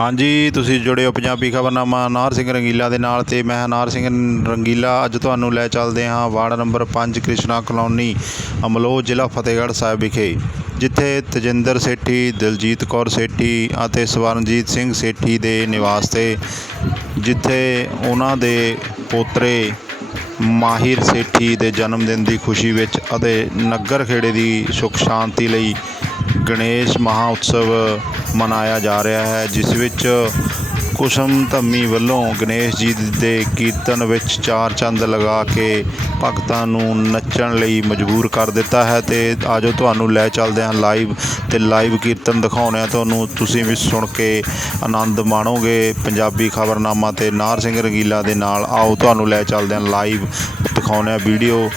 ਹਾਂਜੀ, ਤੁਸੀਂ ਜੁੜੇ ਹੋ ਪੰਜਾਬੀ ਖਬਰਨਾਮਾ ਨਾਰ ਸਿੰਘ ਰੰਗੀਲਾ ਦੇ ਨਾਲ ਤੇ ਮੈਂ ਨਾਰ ਸਿੰਘ ਰੰਗੀਲਾ। ਅੱਜ ਤੁਹਾਨੂੰ ਲੈ ਚੱਲਦੇ ਹਾਂ ward number 5 Krishna colony, Amloh, ਜ਼ਿਲ੍ਹਾ ਫਤਿਹਗੜ੍ਹ ਸਾਹਿਬ ਵਿਖੇ, ਜਿੱਥੇ ਤਜਿੰਦਰ ਸੇਠੀ, ਦਿਲਜੀਤ ਕੌਰ ਸੇਠੀ ਅਤੇ ਸਵਰਨਜੀਤ ਸਿੰਘ ਸੇਠੀ ਦੇ ਨਿਵਾਸ ਤੇ, ਜਿੱਥੇ ਉਹਨਾਂ ਦੇ ਪੋਤਰੇ ਮਾਹਿਰ ਸੇਠੀ ਦੇ ਜਨਮ ਦਿਨ ਦੀ ਖੁਸ਼ੀ ਵਿੱਚ ਅਤੇ ਨਗਰ ਖੇੜੇ ਦੀ ਸੁਖ ਸ਼ਾਂਤੀ ਲਈ ਗਣੇਸ਼ ਮਹਾ ਉਤਸਵ ਮਨਾਇਆ ਜਾ ਰਿਹਾ ਹੈ, ਜਿਸ ਵਿੱਚ ਕੁਸਮ ਧੰਮੀ ਵੱਲੋਂ ਗਣੇਸ਼ ਜੀ ਦੇ ਕੀਰਤਨ ਵਿੱਚ ਚਾਰ ਚੰਦ ਲਗਾ ਕੇ ਭਗਤਾਂ ਨੂੰ ਨੱਚਣ ਲਈ ਮਜਬੂਰ ਕਰ ਦਿੱਤਾ ਹੈ ਤੇ ਆਜੋ ਤੁਹਾਨੂੰ ਲੈ ਚੱਲਦੇ ਹਾਂ ਲਾਈਵ ਤੇ ਲਾਈਵ ਕੀਰਤਨ ਦਿਖਾਉਂਦੇ ਹਾਂ ਤੁਹਾਨੂੰ ਤੁਸੀਂ ਵੀ ਸੁਣ ਕੇ ਆਨੰਦ ਮਾਣੋਗੇ। ਪੰਜਾਬੀ ਖਬਰਨਾਮਾ ਤੇ ਨਾਰ ਸਿੰਘ ਰੰਗੀਲਾ ਦੇ ਨਾਲ ਆਓ, ਤੁਹਾਨੂੰ ਲੈ ਚੱਲਦੇ ਹਾਂ ਲਾਈਵ ਦਿਖਾਉਂਦੇ ਹਾਂ ਵੀਡੀਓ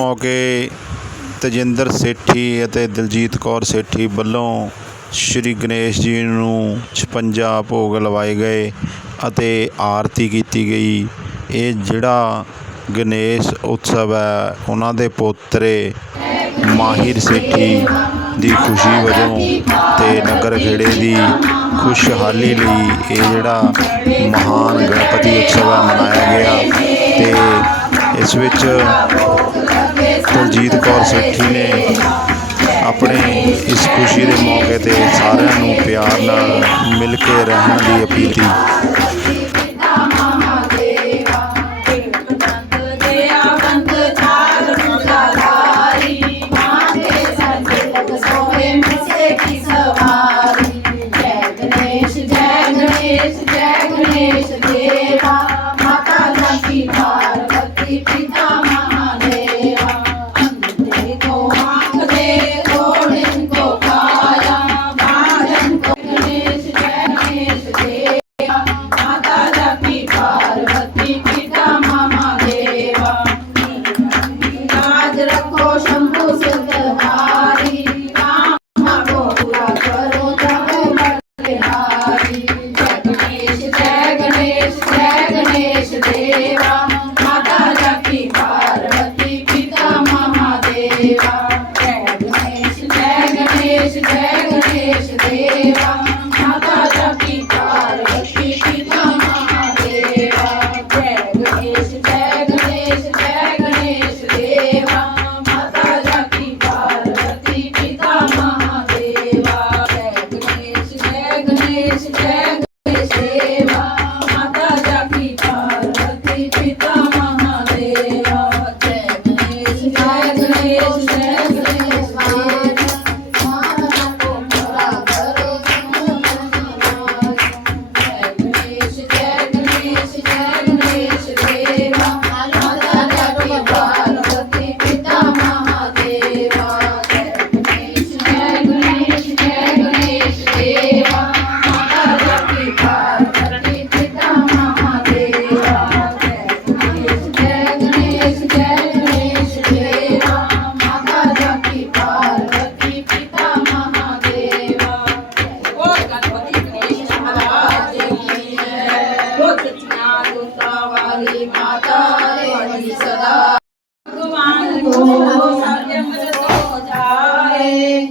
ਮੌਕੇ ਤੇਜਿੰਦਰ ਸੇਠੀ ਅਤੇ ਦਿਲਜੀਤ ਕੌਰ ਸੇਠੀ ਵੱਲੋਂ ਸ਼੍ਰੀ ਗਣੇਸ਼ ਜੀ ਨੂੰ 56 ਭੋਗ ਲਵਾਏ ਗਏ ਅਤੇ ਆਰਤੀ ਕੀਤੀ ਗਈ। ਇਹ ਜਿਹੜਾ ਗਣੇਸ਼ ਉਤਸਵ ਹੈ, ਉਹਨਾਂ ਦੇ ਪੋਤਰੇ ਮਾਹਿਰ ਸੇਠੀ ਦੀ ਖੁਸ਼ੀ ਵਜੋਂ ਤੇ ਨਗਰ ਖੇੜੇ ਦੀ ਖੁਸ਼ਹਾਲੀ ਲਈ ਇਹ ਜਿਹੜਾ ਮਹਾਨ ਗਣਪਤੀ ਉਤਸਵ ਹੈ, ਮਨਾਇਆ ਗਿਆ ਤੇ ਇਸ ਵਿੱਚ ਦਲਜੀਤ ਕੌਰ ਸੇਠੀ ਨੇ ਆਪਣੇ ਇਸ ਖੁਸ਼ੀ ਦੇ ਮੌਕੇ ਤੇ ਸਾਰਿਆਂ ਨੂੰ ਪਿਆਰ ਨਾਲ ਮਿਲ ਕੇ ਰਹਿਣ ਦੀ ਅਪੀਲ ਕੀਤੀ।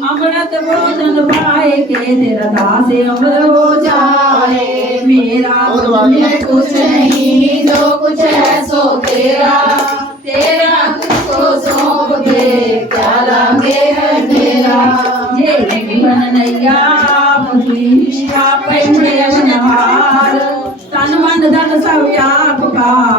अमृत भोजन पाए के तेरा दास अमर हो जाए। मेरा तुझमें कुछ नहीं जो कुछ है सो तेरा। तेरा तुझको सौंप दे क्या लागे है मेरा। ये जीवन नैया मुझी आपे तन मन धन सब आपका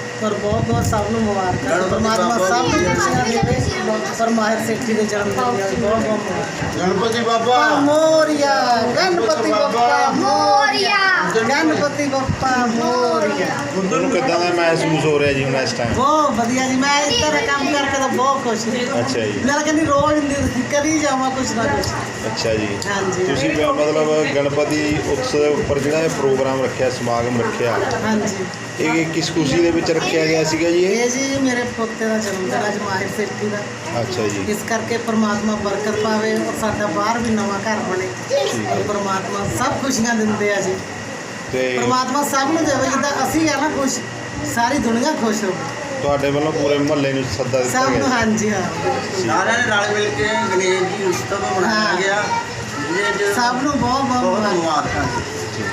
ਪਰ ਬਹੁਤ ਬਹੁਤ ਸਭ ਨੂੰ ਮੁਬਾਰਕਾਂ। ਪਰਮਾਤਮਾ ਸਭ ਨੂੰ ਖੁਸ਼ੀਆਂ ਦੇਵੇ ਪਰ ਮਾਹਿਰ ਸੇਠੀ ਦੇ ਜਨਮ ਦਿਨ ਦੀਆਂ ਬਹੁਤ ਬਹੁਤ ਮੁਬਾਰਕਾਂ। ਗਣਪਤੀ ਬਾਬਾ। ਮੋਰੀਆ ਗਣਪਤੀ ਬੱਪਾ ਮੋਰੀਆ। ਗਣਪਤੀ ਬੱਪਾ ਮੋਰੀਆ। ਤੁਹਾਨੂੰ ਕਿੱਦਾਂ ਦਾ ਮਹਿਸੂਸ ਹੋ ਰਿਹਾ ਜੀ ਹੁਣ ਇਸ ਟਾਈਮ ਬਹੁਤ ਵਧੀਆ ਜੀ ਮੈਂ ਇਸ ਤਰ੍ਹਾਂ ਕੰਮ ਕਰਕੇ ਤਾਂ ਬਹੁਤ ਖੁਸ਼ ਹਾਂ। ਅੱਛਾ ਜੀ। ਮੈਂ ਕਹਿੰਦੀ ਰੋਜ਼ ਕਰੀ ਜਾਵਾਂ ਕੁਛ ਨਾ ਕੁਛ। ਅੱਛਾ ਜੀ। ਹਾਂਜੀ। ਤੁਸੀਂ ਬ- ਮਤਲਬ ਗਣਪਤੀ ਉਤਸਵ ਉੱਪਰ ਜਿਹੜਾ ਇਹ ਪ੍ਰੋਗਰਾਮ ਰੱਖਿਆ ਸਮਾਗਮ ਰੱਖਿਆ ਹਾਂਜੀ। ਇਹ ਕਿਸ ਖੁਸ਼ੀ ਦੇ ਵਿੱਚ ਰੱਖਿਆ ਗਿਆ ਸੀਗਾ ਜੀ ਇਹ? ਇਹ ਜੀ ਮੇਰੇ ਪੋਤੇ ਦਾ ਜਨਮ ਦਿਨ ਅੱਜ ਮਾਹਿਰ ਸੇਠੀ ਦਾ। ਅੱਛਾ ਜੀ। ਇਸ ਕਰਕੇ ਪ੍ਰਮਾਤਮਾ ਬਰਕਤ ਪਾਵੇ ਔਰ ਸਾਡਾ ਬਾਹਰ ਵੀ ਨਵਾਂ ਘਰ ਬਣੇ। ਔਰ ਪ੍ਰਮਾਤਮਾ ਸਭ ਖੁਸ਼ੀਆਂ ਦਿੰਦੇ ਆ ਜੀ। ਤੇ ਪ੍ਰਮਾਤਮਾ ਸਭ ਨੂੰ ਦੇਵੇ ਜਿੱਦਾਂ ਅਸੀਂ ਆ ਨਾ ਖੁਸ਼ ਸਾਰੀ ਦੁਨੀਆ ਖੁਸ਼ ਹੋਵੇ। ਤੁਹਾਡੇ ਵੱਲੋਂ ਪੂਰੇ ਮੁਹੱਲੇ ਨੂੰ ਸੱਦਾ ਦਿੱਤਾ ਸਭ ਨੂੰ ਗਿਆ ਹਾਂਜੀ ਹਾਂ ਸਾਰਿਆਂ ਨੇ ਰਲ ਮਿਲ ਕੇ ਗਣੇਸ਼ ਜੀ ਉਤਸਵ ਮਨਾਇਆ ਹਾਂ। ਗਿਆ ਜਿਹਦੇ 'ਚ ਸਭ ਨੂੰ ਬਹੁਤ ਬਹੁਤ ਮੁਬਾਰਕਾਂ ਠੀਕ।